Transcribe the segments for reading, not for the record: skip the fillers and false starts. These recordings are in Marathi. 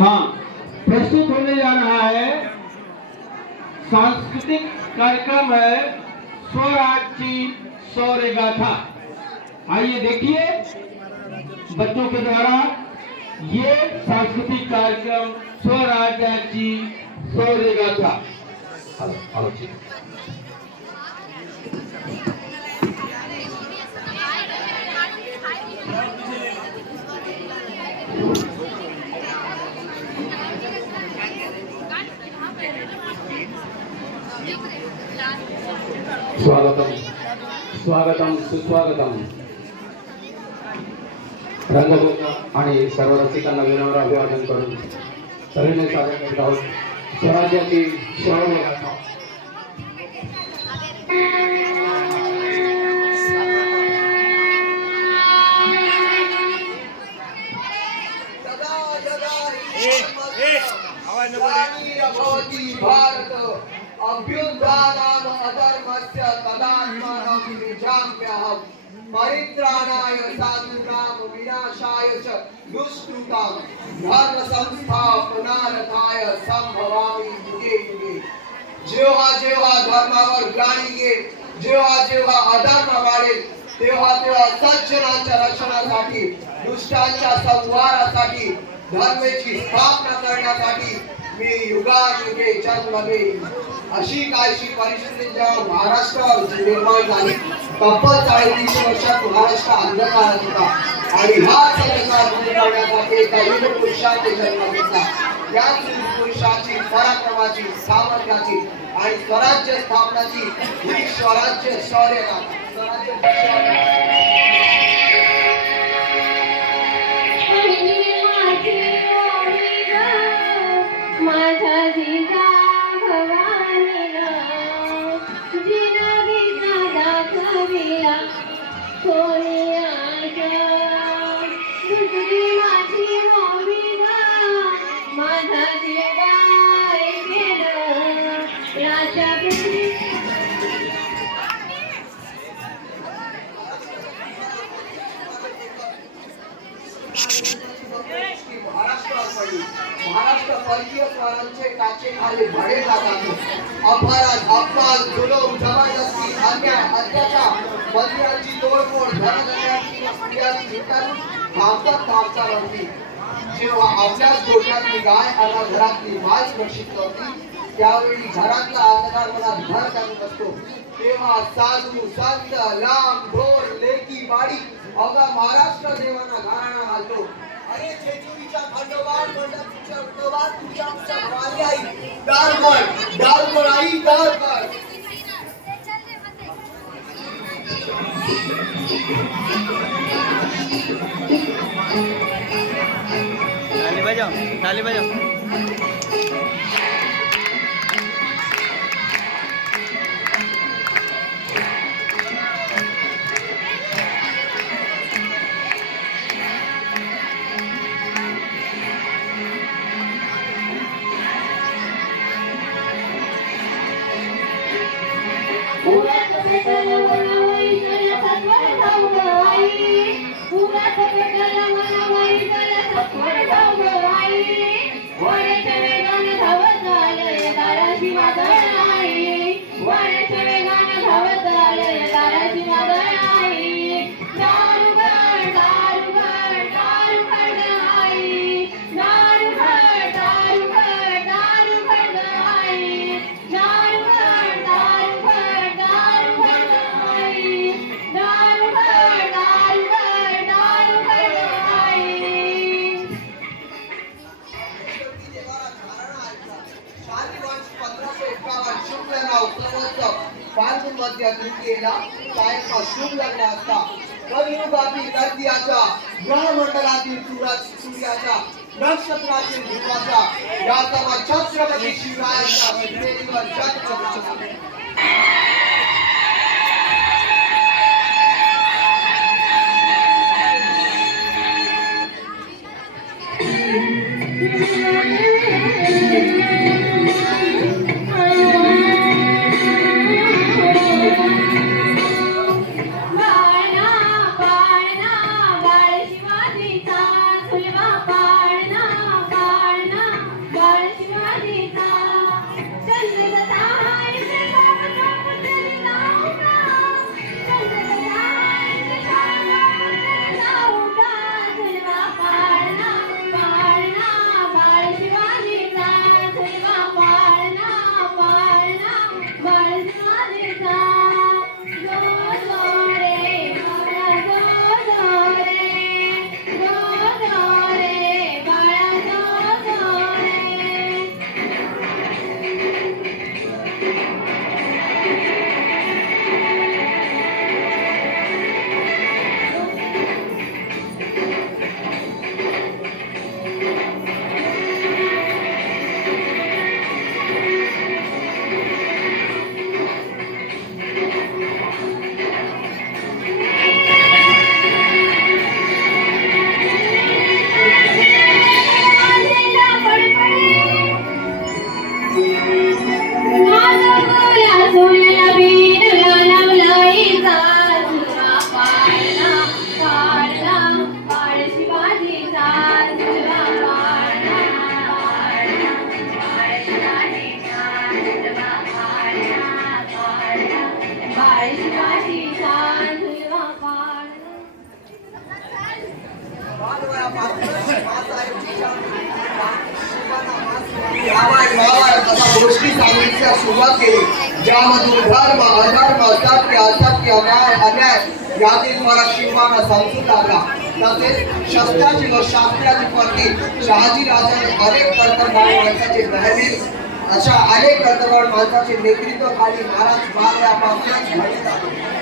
हाँ, प्रस्तुत होने जा रहा है सांस्कृतिक कार्यक्रम है स्वराज्य शौर्य गाथा। आइए देखिए बच्चों के द्वारा ये सांस्कृतिक कार्यक्रम स्वराज्याची शौर्य गाथा। स्वागतम स्वागतम सुस्वागतम। रंगभूमी आणि सर्व रसिकांना विनम्र अभिवादन करून सर्वांनी सादर करीत आहोत स्वराज्याची शौर्य गाथा। भारत अभ्युत्थानाय अधर्मस्य तदात्मानं निजाम्यहं परित्राणाय साधूनां विनाशाय च दुष्कृतां धर्म संस्थापनार्थाय संभवामि युगे युगे। जेव्हा जेव्हा धर्मावर ग्लानी येईल, जेव्हा जेव्हा अधर्म वाढेल, तेव्हा तेव्हा सज्जनांच्या रक्षणासाठी, दुष्टांच्या संहारासाठी, धर्माची स्थापना करण्यासाठी मी युगायुगे जन्म घेईन। अशी काहीशी परिस्थिती जेव्हा महाराष्ट्रावर निर्माण झाली, तब्बल 40 वर्षात महाराष्ट्र अंधकारात होता आणि हा अंधकार दूर करण्यासाठी एका युग पुरुषाने जन्म घेतला। या पुरुषाची पराक्रमाची, सामर्थ्याची आणि स्वराज्य स्थापनाची ही स्वराज्य शौर्य गाथा। महाराष्ट्र परकीय स्वरांचे काचे खाली भडे जातात। अपराध, अपमान, जुलूम, जबरदस्ती, अन्याय, अत्याचार, मंदिरांची तोडफोड, धनगरांची स्त्रियांची थांबता नव्हती। जेव्हा आपल्याच गोठ्यात गाय आणि घरातली माय सुरक्षित नव्हती, त्यावेळी घरातला अंधकार मला भर करत असतो। तेव्हा साधू, संत, लांब, ढोर, लेकी, बाडी अवघा महाराष्ट्र देवांना घराणा घालतो। अरे जेजुरीच्या खंडोबार मंडपच्या खंडोबार तुझ्या भवानी आई दार आई दार ताली बजाओ। शुभ लग्न असता कलियुगातील दर्दियाच्या ग्रहमंडलातील सूर्याच्या नक्षत्रातील ध्रुवाचा या सर्व छत्रपती शिवरायांच्या श्रीवर जगप्रसिद्ध। पाळणा बाळ शिवाजीचा फुलवा पाळणा गोष्टी सांगण्यास सुरुवात केली ज्यामधून धर्म अधर्म सत्य असत्य न्याय अन्याय यातील फरक शिवांना समजून लागला तसेच शस्त्राची व शास्त्राची पत्नी शहाजी राजाने अनेक कर्तव्यवान माणसाचे बहिणी अशा अनेक कर्तव्यवान माणसाचे नेतृत्व खाली महाराज बाल यापासूनच घडत आले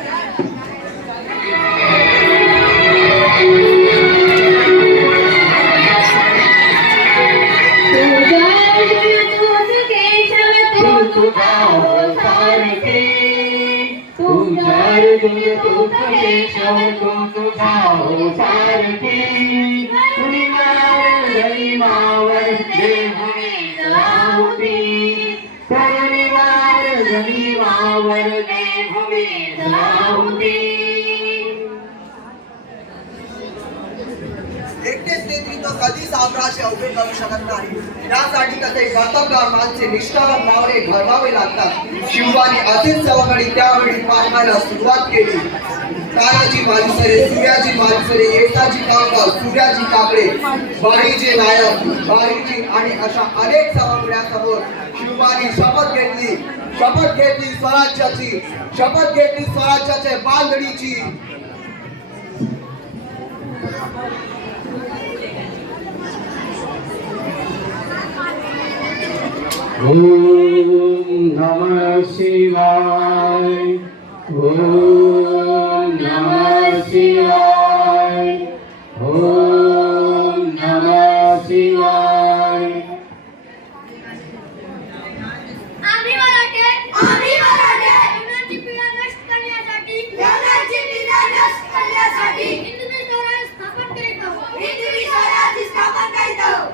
एकटेच नेतृत्व कधी साम्राज्य उभे करू शकत नाही त्यासाठी तसे कर्तव्यवान माणसे निष्ठावान मावळे घडवावे लागतात शिवबाने असेच सवगडी त्यावेळी पाळायला सुरुवात केली तानाजी मालुसरे सूर्याजी मालुसरे येसाजी कामगार सूर्याजी काकडे बाळीचे नायक बाळीजी आणि अशा अनेक सवंगड्यांसमोर शिवबाने शपथ घेतली स्वराज्याची शपथ घेतली स्वराज्याच्या बांधणीची ओम नमः शिवाय ओम नमः शिवाय ओम नमः शिवाय आम्ही मराठे लग्नाची पिढ्या नष्ट करण्यासाठी हिंदवी स्वराज्य स्थापन करीत आहोत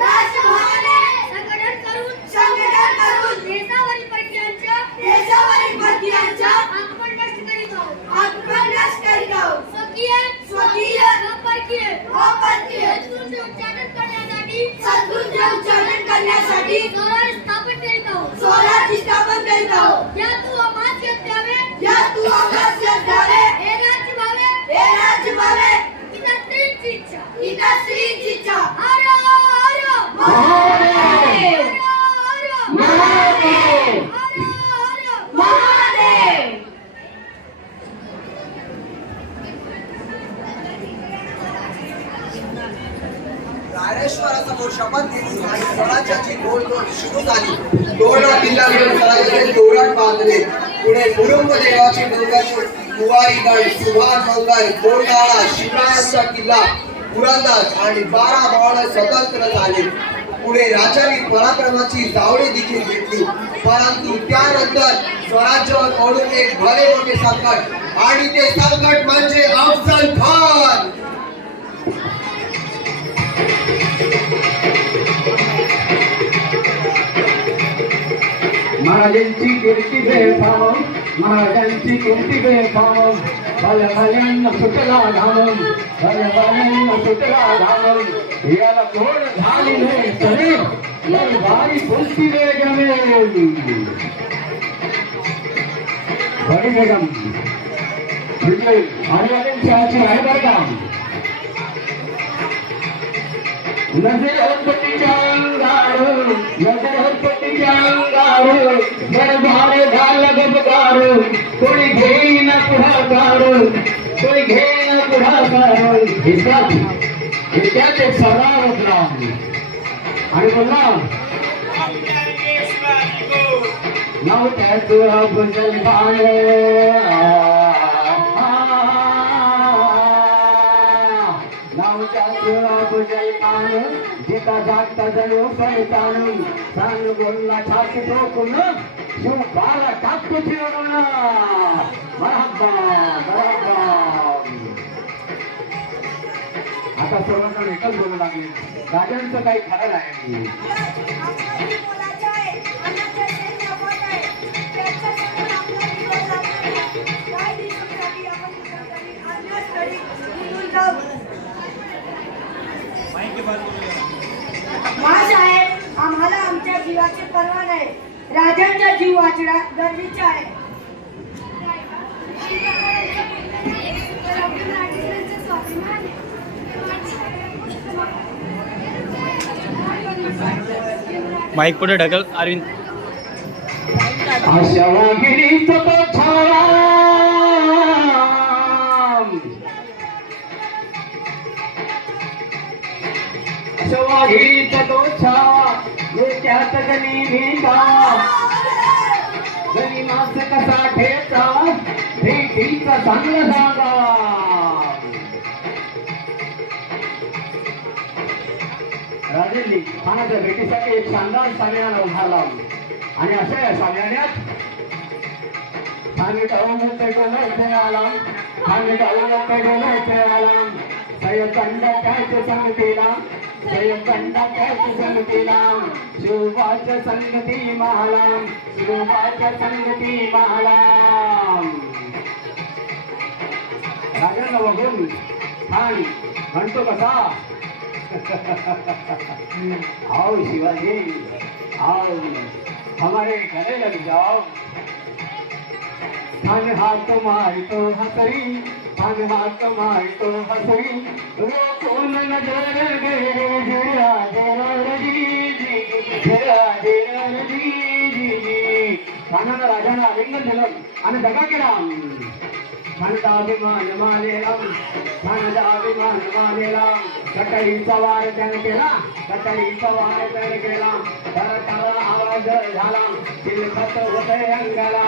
राष्ट्रभावाने संघटन करून देशावरील परकीयांच्या आक्रमण नष्ट करीत आहोत स्वकीय व परकीय शत्रूंचे उच्चाटन करण्यासाठी स्वराज्य स्थापन करीत आहोत या तू आम्हास यश द्यावे हे राज्य भावे इतर स्त्रीची इच्छा हर महादेव रायरेश्वरासमोर शपथ घेतली आणि स्वराज्याची घोडदौड सुरू झाली तोरणा किल्ला घेऊन स्वराज्याचे तोरण बांधले पुढे मुरुंब देवाची डोंगर कुवारीगड सुभाष डोंगर गोंडाळा शिवरायांचा किल्ला पुरंदर आणि 12 बावळ स्वतंत्र झाले पुढे राजांनी पराक्रमाची जावळी देखील घेतली परंतु त्यानंतर स्वराज्यावर ओढून एक भले मोठे संकट आणि ते संकट म्हणजे अफजल खान महाराजांची कीर्ती बेफाम महाराजांची कीर्ती बेफाम भल्याभल्यांना सुटला घालून भल्याभल्यांना सुटला घालून याला कोण झाली नाही तरी भारी कोणती वेगमेल बडी बेगम हरिवाल्यांची आहे बरं का नजर हरपतीच्या अंगार दरबार झाला गबगार कोणी घेईना पुढाकार हे त्यात एक सरदार होता आणि बोलला नाव त्याचं भजन जिता जागता जणू पळताणून सांग बोलला ठाकी ठोकून शिव बाला टाकतो चिरडून आता सर्वांना एकच बोलू लागले राजांचं काही खरं नाही साहेब आम्हाला आमच्या जीवाची पर्वा नाही राजांचा जीव वाचणं गरजेचे आहे माईक पुढे ढकल अरविंद. अशा वाघिणीचा तो छावा अशा वाघिणीचा तो छावा त्यात गणी भेटा गणी मास कसा ठेचा भेटीचा चांगला सांगा. राजेंनी खानाच्या भेटीसाठी एक शानदार सामियाना उभारला आणि अशा या सामियान्यात आला संगतीला शिवबाच्या संगती महाला शिवबाच्या संगती महाला. राजांना बघून छान म्हणतो कसा आओ शिवाजी आओ हमारे घरे लग जाओ. थान हाथ मारतो हसरी थान हाथ मारतो हसरी वो कौन नजर गए जरा जरा जी जी जरा जरा जी जी. थानानं राजाला आलिंगन दिलं आणि दगा केला. खानचा अभिमान मानेला खानचा अभिमान मानेला. कटाईचा वार त्याने केला कटाईचा वार त्याने केला. तर त्याला आवाज झाला चिलखत होते अंगाला.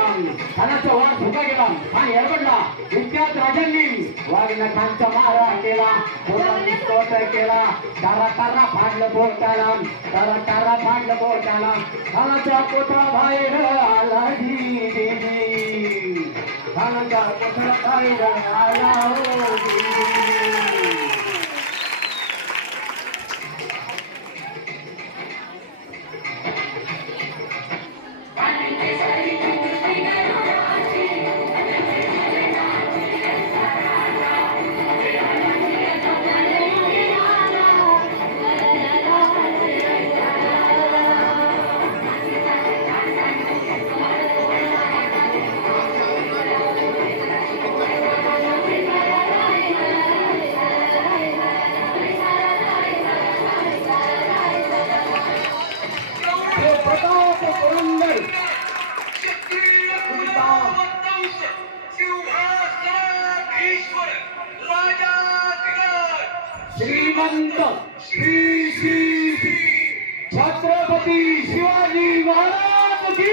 खानाचा वार फुका गेला आणि एरबडला. इतक्यात राजांनी वाघनखांचा मारा केला पोटाने स्तोत्र केला. तारा तारा फाडलं पोटाला तारा तारा फाडलं पोटाला. खानाचा पोटा बाहेर आला जी जी जी. खानाचा पोटा बाहेर आला हो जी जी. श्रीमंत श्री श्री छत्रपती शिवाजी महाराज की